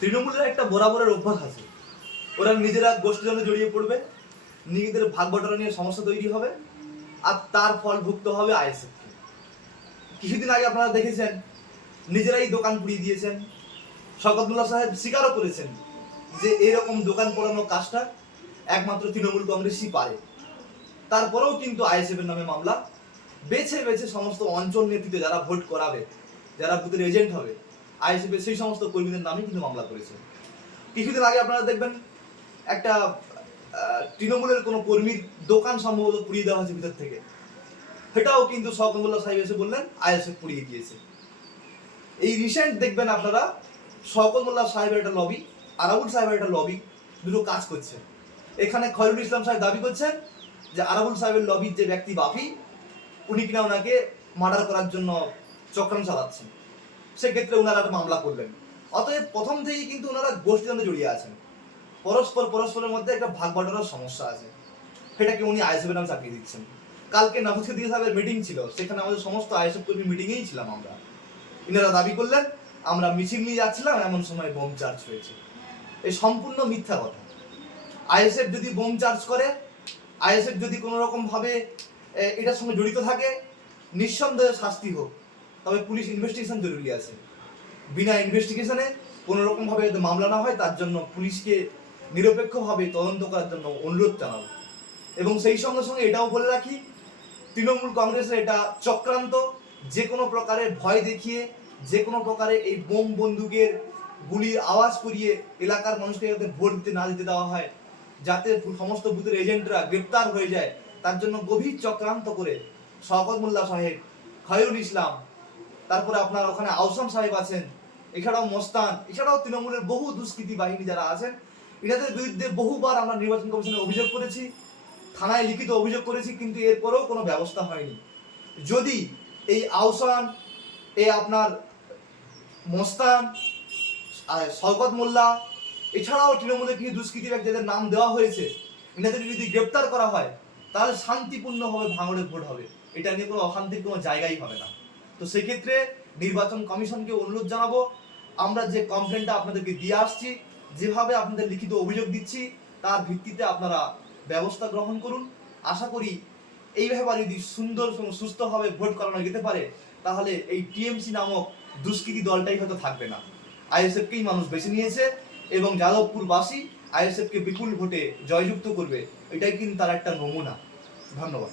তৃণমূলের একটা বরাবরের অভ্যাস আছে। ওরা নিজেরা গোষ্ঠী জন্য জড়িয়ে পড়বে, নিজেদের ভাগ বটরা নিয়ে সমস্যা তৈরি হবে, আর তার ফল ভুক্ত হবে আইএসএফ। কিছুদিন আগে আপনারা দেখেছেন, নিজেরাই দোকান পুড়িয়ে দিয়েছেন। শকতুল্লাহ সাহেব স্বীকারও করেছেন যে এরকম দোকান পোড়ানো কাজটা একমাত্র তৃণমূল কংগ্রেসই পারে। তারপরেও কিন্তু আইএসএফ এর নামে মামলা। বেছে বেছে সমস্ত অঞ্চল নেতৃত্বে যারা ভোট করাবে, যারা বুথের এজেন্ট হবে এর সেই সমস্ত কর্মীদের নামে কিন্তু মামলা করেছে। কিছুদিন আগে আপনারা দেখবেন একটা তৃণমূলের কোনো কর্মীর দোকান সম্ভবত পুড়িয়ে দেওয়া হয়েছে ভিতর থেকে। সেটাও কিন্তু শকতুল্লাহ সাহেব এসে বললেন, আইএসএফ পুড়িয়ে দিয়েছে। এই রিসেন্ট দেখবেন আপনারা, শওকত মোল্লা সাহেবের একটা লবি আরাবুল সাহেবের একটা লবি দুটো কাজ করছে। এখানে খয়রুল ইসলাম সাহেব দাবি করছেন যে আরাবুল সাহেবের লবির যে ব্যক্তি বাপি উনি কিনা ওনাকে মার্ডার করার জন্য চক্রান্ত চালাচ্ছেন। সেক্ষেত্রে ওনারা একটা মামলা করলেন। অতএব প্রথম থেকেই কিন্তু ওনারা গোষ্ঠীদ্বন্দ্বে জড়িয়ে আছেন। পরস্পর পরস্পরের মধ্যে একটা ভাগ বাটোয়ারার সমস্যা আছে। সেটাকে উনি আইএসএফের নাম চাপিয়ে দিচ্ছেন। কালকে নফজ সিদ্দিকী সাহেবের মিটিং ছিল সেখানে আমাদের সমস্ত আইএসএফ কর্মী মিটিংয়েই ছিলাম আমরা। ইনারা দাবি করলেন আমরা মিছিল নিয়ে যাচ্ছিলাম এমন সময় বোম চার্জ হয়েছে। এই সম্পূর্ণ মিথ্যা কথা। আইএসএফ যদি বোম চার্জ করে আইএসএফ যদি কোনো রকম ভাবে এ, এটার সঙ্গে জড়িত থাকে নিঃসন্দেহে শাস্তি হোক। তবে পুলিশ ইনভেস্টিগেশন জরুরি আছে। বিনা ইনভেস্টিগেশনে কোনো রকম ভাবে যাতে মামলা না হয়, তার জন্য পুলিশকে নিরপেক্ষভাবে তদন্ত করার জন্য অনুরোধ জানাব। এবং সেই সঙ্গে সঙ্গে এটাও বলে রাখি, তৃণমূল কংগ্রেসের এটা চক্রান্ত, যে কোনো প্রকারের ভয় দেখিয়ে, যে কোনো প্রকারে এই বোম বন্দুকের গুলির আওয়াজ করিয়ে এলাকার মানুষকে যাতে ভোট দিতে না দিতে দেওয়া হয়, যাতে সমস্ত বুথের এজেন্টরা গ্রেপ্তার হয়ে যায়, তার জন্য গভীর চক্রান্ত করে শওকত মোল্লা সাহেব, খয়রুল ইসলাম তারপরে আপনার ওখানে আউসাম সাহেব আছেন, এছাড়াও মস্তান, এছাড়াও তৃণমূলের বহু দুষ্কৃতী বাহিনী যারা আছেন, এনাদের বিরুদ্ধে বহুবার আমরা নির্বাচন কমিশনে অভিযোগ করেছি, থানায় লিখিত অভিযোগ করেছি, কিন্তু এরপরেও কোনো ব্যবস্থা হয়নি। যদি এই আহসান এই আপনার মস্তান শওকত মোল্লা, এছাড়াও তৃণমূলের কিছু দুষ্কৃতী ব্যক্তিদের নাম দেওয়া হয়েছে, এনাদের যদি গ্রেপ্তার করা হয়, তাহলে শান্তিপূর্ণভাবে ভাঙড়ে ভোট হবে। এটা নিয়ে কোনো অশান্তির কোনো জায়গাই হবে না। তো সেক্ষেত্রে নির্বাচন কমিশনকে অনুরোধ জানাব, আমরা যে কমপ্লেনটা আপনাদেরকে দিয়ে আসছি, যেভাবে আপনাদের লিখিত অভিযোগ দিচ্ছি, তার ভিত্তিতে আপনারা ব্যবস্থা গ্রহণ করুন। আশা করি এইভাবে যদি সুন্দর এবং সুস্থভাবে ভোট করানো যেতে পারে, তাহলে এই টিএমসি নামক দুষ্কৃতী দলটাই হয়তো থাকবে না। আইএসএফকেই মানুষ বেছে নিয়েছে এবং যাদবপুরবাসী আইএসএফকে বিপুল ভোটে জয়যুক্ত করবে, এটাই কিন্তু তার একটা নমুনা। ধন্যবাদ।